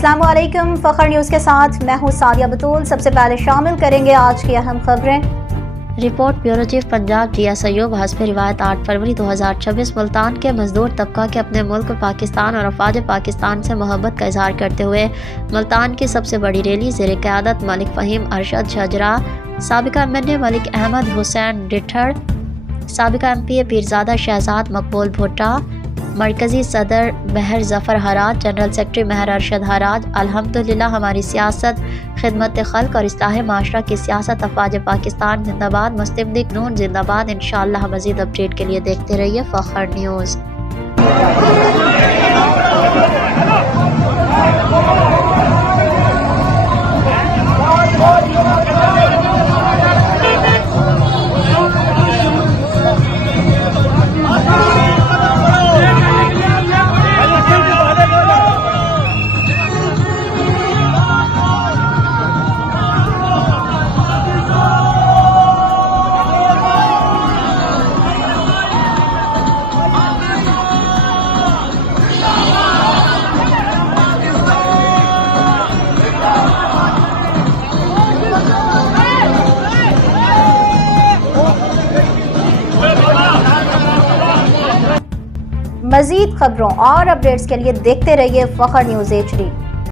अस्सलाम वालेकुम। फ़ख्र न्यूज़ के साथ मैं हूँ सादिया बतूल। सबसे पहले शामिल करेंगे आज की अहम खबरें। रिपोर्ट ब्यूरो चीफ पंजाब जिया सैय्यूब हस्ब रिवायत 8 फरवरी 2026 मुल्तान के मजदूर तबका के अपने मुल्क पाकिस्तान और अफवाज पाकिस्तान से मोहब्बत का इजहार करते हुए मुल्तान की सबसे बड़ी रैली ज़ेर क़यादत मलिक फ़हीम अरशद शजरा, साबिका MNA मलिक अहमद हुसैन डिठड़, साबिका MPA पीरज़ादा शहजाद मकबूल भुट्टा, मरकज़ी सदर महर ज़फ़र हराज, जनरल सेक्रेटरी महर अरशद हराज, अल्हम्दुलिल्लाह हमारी सियासत खिदमत खल्क और इस्लाह माशरा की सियासत, अफवाज पाकिस्तान जिंदाबाद, मुस्लिम लीग नून जिंदाबाद। इंशाअल्लाह मज़ीद अपडेट के लिए देखते रहिए फ़ख्र न्यूज़। मज़ीद खबरों और अपडेट्स के लिए देखते रहिए फ़ख्र न्यूज़ HD।